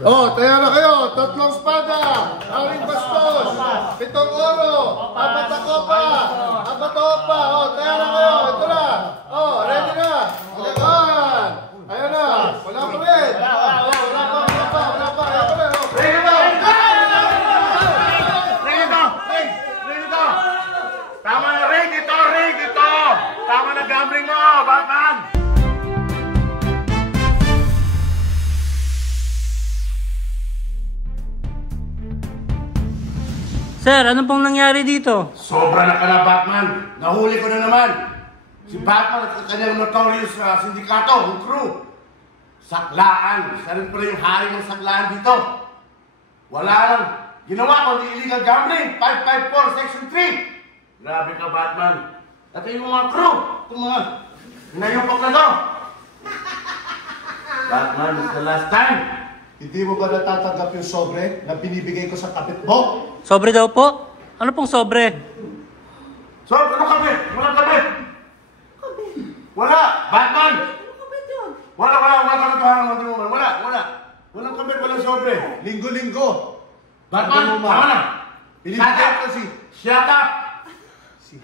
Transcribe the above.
Oh, tayo na kayo. 3 espada. 6 bastos. 7 oro. 4 na kopa. 4 topa. Oh, tayo na kayo. Ito na. Oh, ready na. Ayan. Ayan na. Wala pa rin. Wala pa. Ayan pa rin. Ready na. Tama na ring dito. Tama na gambling mo, Batman. Sir, ano pong nangyari dito? Sobra na ka na, Batman. Nahuli ko na naman. Si Batman at kanyang notorious sindikato, yung crew. Saklaan. Siya rin pala yung hari ng saklaan dito. Wala lang. Ginawa ko ng illegal gambling. 554 Section 3. Grabe ka, Batman. At yung mga crew. Itong mga hinayupok na to. Batman, this is the last time. Hindi mo ba natatanggap yung sobre na binibigay ko sa kapit mo? Sobre daw po? Ano pong sobre? So, ano kabit? Walang kabit. Wala! Batman! Wala katotohanan ng matimuman. Wala. Walang kabit, walang sobre. Linggo-linggo. Batman, tama na. Binibigay ko si... Shut up! Si